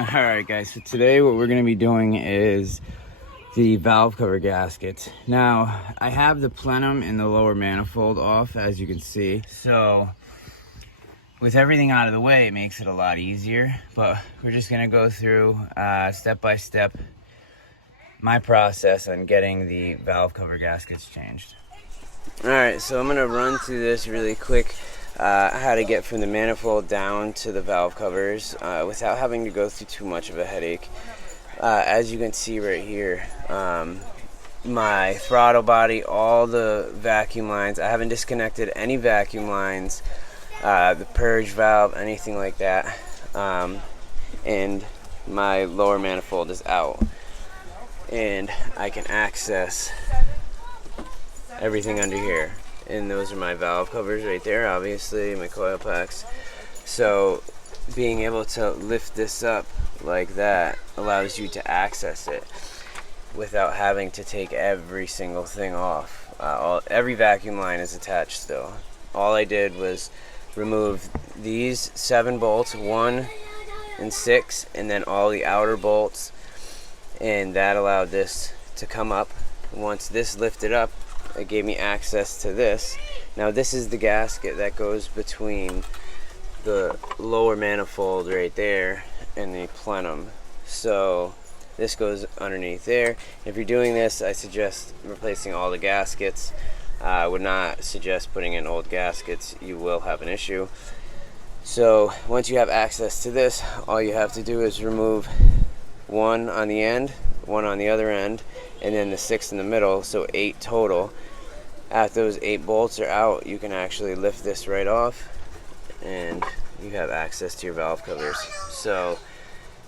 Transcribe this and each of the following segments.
Alright guys, so today what we're going to be doing is the valve cover gasket. Now, I have the plenum and the lower manifold off, as you can see. So, with everything out of the way, it makes it a lot easier. But we're just going to go through step by step my process on getting the valve cover gaskets changed. Alright, so I'm going to run through this really quick. How to get from the manifold down to the valve covers without having to go through too much of a headache. As you can see right here, my throttle body, all the vacuum lines, I haven't disconnected any vacuum lines, the purge valve, anything like that, and my lower manifold is out, and I can access everything under here. And those are my valve covers right there, obviously, my coil packs. So being able to lift this up like that allows you to access it without having to take every single thing off. Every vacuum line is attached still. All I did was remove these 7 bolts, 1 and 6, and then all the outer bolts, and that allowed this to come up. Once this lifted up, it gave me access to this. Now this is the gasket that goes between the lower manifold right there and the plenum. So this goes underneath there. If you're doing this, I suggest replacing all the gaskets. I would not suggest putting in old gaskets. You will have an issue. So once you have access to this, all you have to do is remove 1 on the end, 1 on the other end, and then the 6 in the middle, so 8 total. After those 8 bolts are out, you can actually lift this right off and you have access to your valve covers. So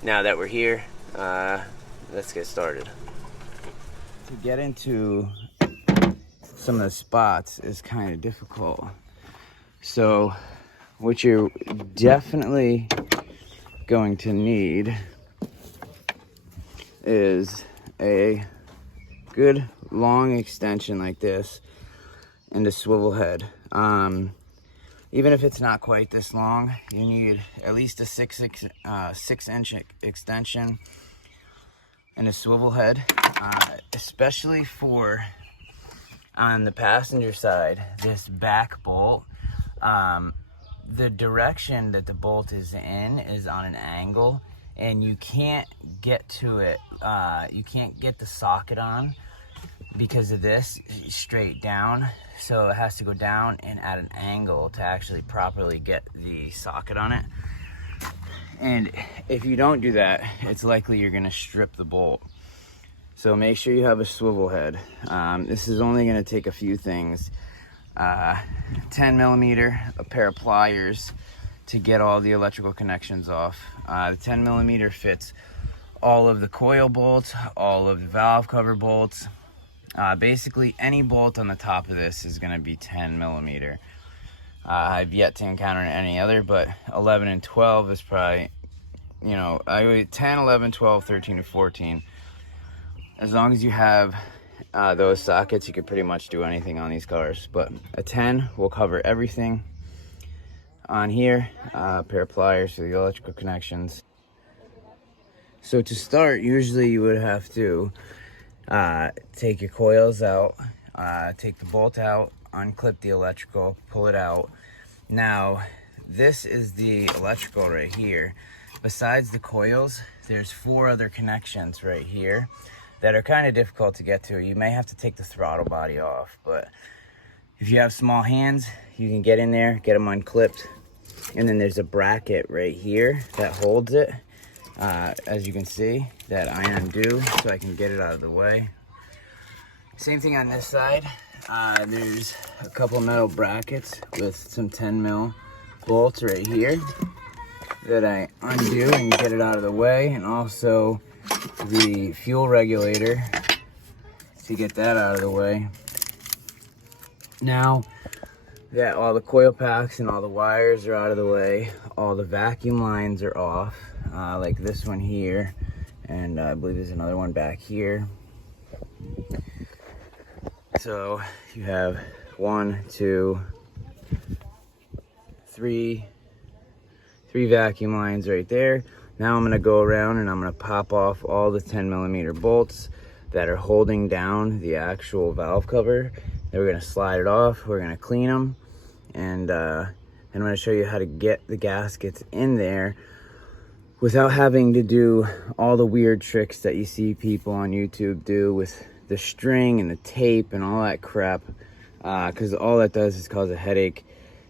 now that we're here, let's get started. To get into some of the spots is kind of difficult. So what you're definitely going to need is a good long extension like this and a swivel head. Even if it's not quite this long, you need at least a 6-inch extension and a swivel head, especially for on the passenger side, this back bolt. The direction that the bolt is in is on an angle, and you can't get to it, you can't get the socket on because of this straight down. So it has to go down and at an angle to actually properly get the socket on it. And if you don't do that, it's likely you're gonna strip the bolt. So make sure you have a swivel head. This is only gonna take a few things. 10 millimeter, a pair of pliers to get all the electrical connections off. The 10 millimeter fits all of the coil bolts, all of the valve cover bolts. Basically any bolt on the top of this is going to be 10 millimeter. I've yet to encounter any other, but 11 and 12 is probably, you know, 10, 11, 12, 13, and 14. As long as you have those sockets, you can pretty much do anything on these cars. But a 10 will cover everything on here. A pair of pliers for the electrical connections. So to start, usually you would have to take your coils out, take the bolt out, unclip the electrical, pull it out. Now, this is the electrical right here. Besides the coils, there's 4 other connections right here that are kind of difficult to get to. You may have to take the throttle body off, but if you have small hands, you can get in there, get them unclipped. And then there's a bracket right here that holds it. As you can see, that I undo so I can get it out of the way. Same thing on this side. There's a couple metal brackets with some 10 mil bolts right here that I undo and get it out of the way, and also the fuel regulator to get that out of the way. Now that all the coil packs and all the wires are out of the way, all the vacuum lines are off, like this one here, and I believe there's another one back here. So you have 1, 2, 3 vacuum lines right there. Now I'm gonna go around and I'm gonna pop off all the 10mm bolts that are holding down the actual valve cover. Then we're gonna slide it off, we're gonna clean them, and I'm gonna show you how to get the gaskets in there without having to do all the weird tricks that you see people on YouTube do with the string and the tape and all that crap, because all that does is cause a headache,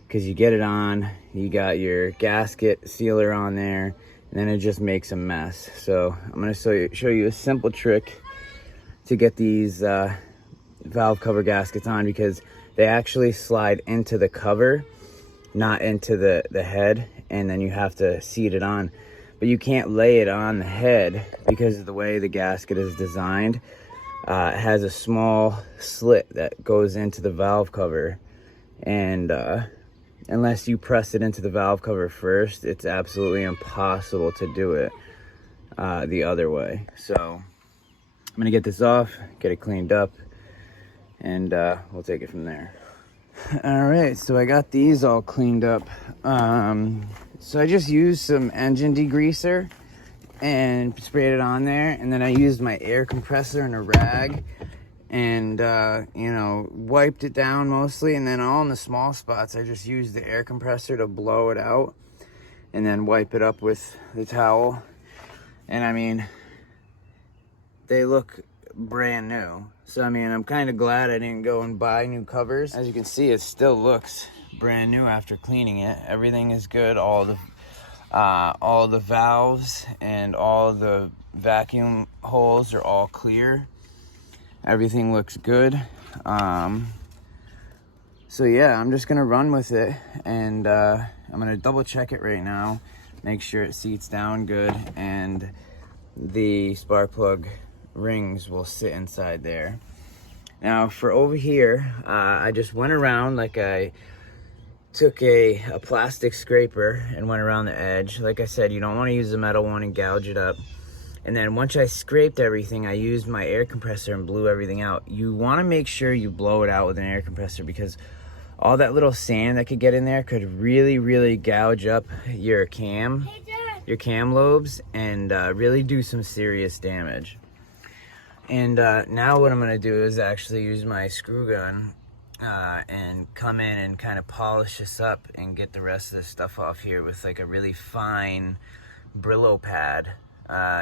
because you get it on, you got your gasket sealer on there, and then it just makes a mess. So I'm gonna show you a simple trick to get these valve cover gaskets on, because they actually slide into the cover, not into the head, and then you have to seat it on. But you can't lay it on the head because of the way the gasket is designed. It has a small slit that goes into the valve cover, and unless you press it into the valve cover first, it's absolutely impossible to do it the other way. So I'm gonna get this off, get it cleaned up, and we'll take it from there. All right, so I got these all cleaned up. So I just used some engine degreaser and sprayed it on there, and then I used my air compressor and a rag and you know, wiped it down mostly, and then all in the small spots I just used the air compressor to blow it out and then wipe it up with the towel. And I mean, they look brand new. So I mean, I'm kind of glad I didn't go and buy new covers. As you can see, it still looks brand new after cleaning it. Everything is good. All the valves and all the vacuum holes are all clear. Everything looks good. So yeah, I'm just gonna run with it, and I'm gonna double check it right now, make sure it seats down good, and the spark plug rings will sit inside there. Now for over here, I just went around, like I took a plastic scraper and went around the edge. Like I said, you don't want to use the metal one and gouge it up. And then once I scraped everything, I used my air compressor and blew everything out. You want to make sure you blow it out with an air compressor, because all that little sand that could get in there could really gouge up your cam lobes, and really do some serious damage. And now what I'm gonna do is actually use my screw gun and come in and kind of polish this up and get the rest of this stuff off here with like a really fine Brillo pad.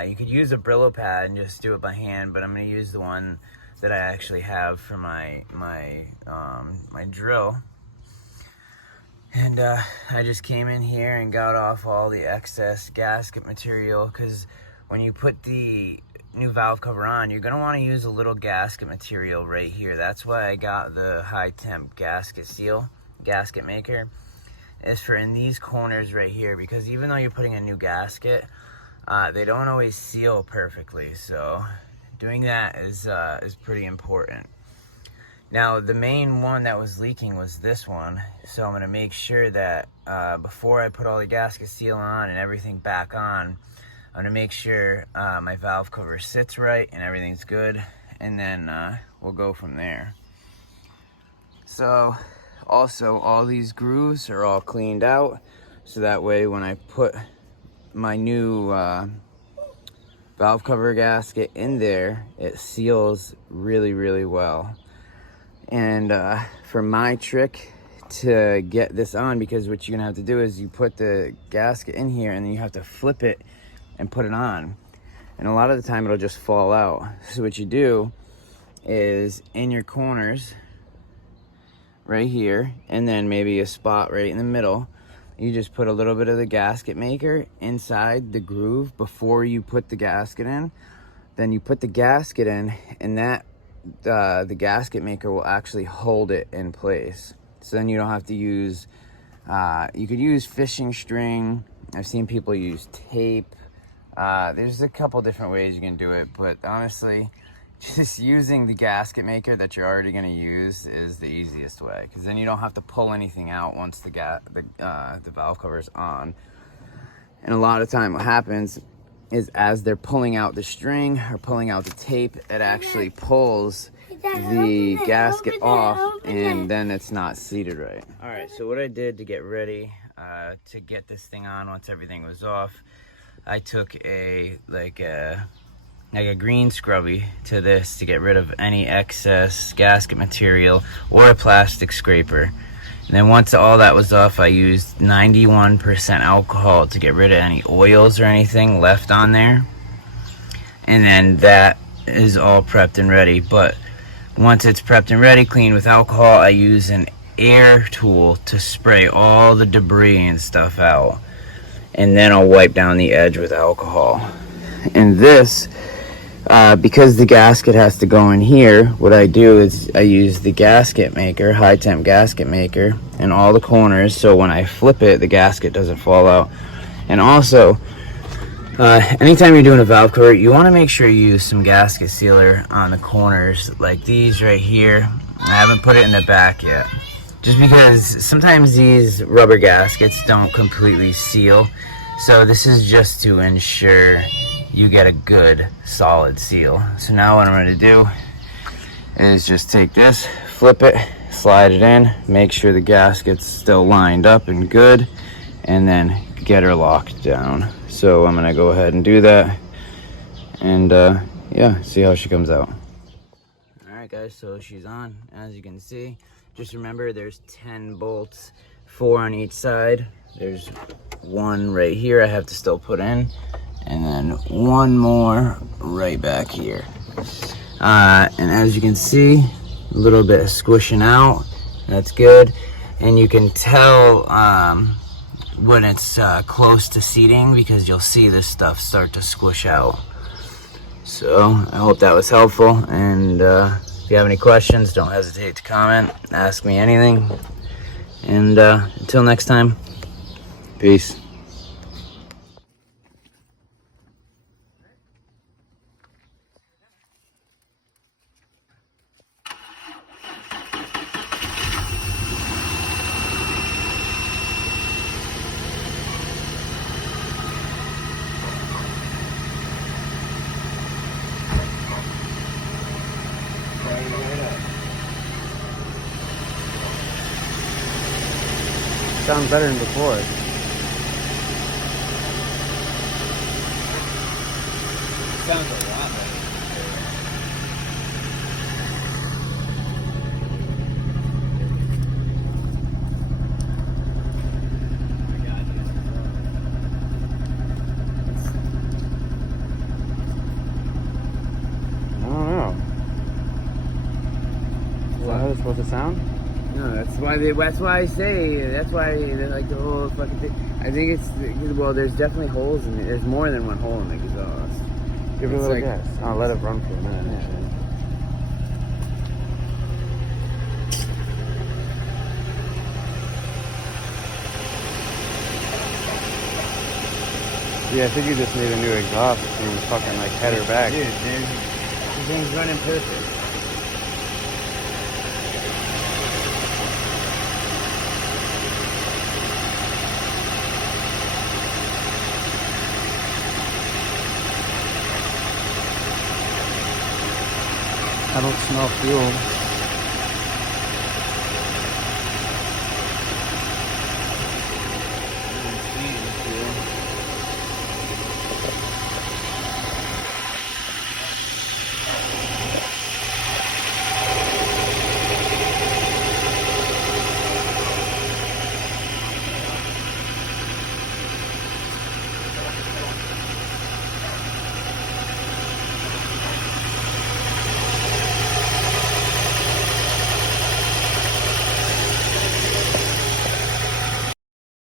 You could use a Brillo pad and just do it by hand, but I'm gonna use the one that I actually have for my drill. And I just came in here and got off all the excess gasket material, because when you put the new valve cover on, you're going to want to use a little gasket material right here. That's why I got the high temp gasket maker, is for in these corners right here, because even though you're putting a new gasket, they don't always seal perfectly. So doing that is pretty important. Now the main one that was leaking was this one, so I'm going to make sure that before I put all the gasket seal on and everything back on, I'm gonna make sure my valve cover sits right and everything's good, and then we'll go from there. So also, all these grooves are all cleaned out, so that way when I put my new valve cover gasket in there, it seals really well. And for my trick to get this on, because what you're gonna have to do is you put the gasket in here and then you have to flip it and put it on, and a lot of the time it'll just fall out. So what you do is in your corners right here, and then maybe a spot right in the middle, you just put a little bit of the gasket maker inside the groove before you put the gasket in. Then you put the gasket in, and that the gasket maker will actually hold it in place. So then you don't have to use you could use fishing string. I've seen people use tape. There's a couple different ways you can do it, but honestly, just using the gasket maker that you're already going to use is the easiest way, because then you don't have to pull anything out once the valve cover is on. And a lot of time what happens is, as they're pulling out the string or pulling out the tape, it actually pulls the gasket off, and then it's not seated right. All right, so what I did to get ready to get this thing on once everything was off I took a green scrubby to this to get rid of any excess gasket material or a plastic scraper. And then once all that was off, I used 91% alcohol to get rid of any oils or anything left on there. And then that is all prepped and ready. But once it's prepped and ready, cleaned with alcohol, I use an air tool to spray all the debris and stuff out. And then I'll wipe down the edge with alcohol. And this, because the gasket has to go in here, what I do is I use the gasket maker, high temp gasket maker, in all the corners, so when I flip it, the gasket doesn't fall out. And also, anytime you're doing a valve cover, you want to make sure you use some gasket sealer on the corners, like these right here. I haven't put it in the back yet, just because sometimes these rubber gaskets don't completely seal. So this is just to ensure you get a good solid seal. So now what I'm going to do is just take this, flip it, slide it in, make sure the gasket's still lined up and good, and then get her locked down. So I'm going to go ahead and do that, and yeah, see how she comes out. Alright guys, so she's on. As you can see, just remember there's 10 bolts, 4 on each side. There's one right here I have to still put in, and then one more right back here. And as you can see, a little bit of squishing out. That's good. And you can tell when it's close to seating, because you'll see this stuff start to squish out. So I hope that was helpful, and if you have any questions, don't hesitate to comment, ask me anything, and until next time, peace. Sounds better than before. Sounds a lot better. I don't know. Is that how it's supposed to sound? No, that's why I say, that's why they like the whole fucking thing. I think it's, well, there's definitely holes in it. There's more than one hole in the exhaust. Give it a little gas. I'll let it run for a minute, actually. Yeah, I think you just need a new exhaust and fucking like head her back. Dude, the thing's running perfect. I don't smell fuel.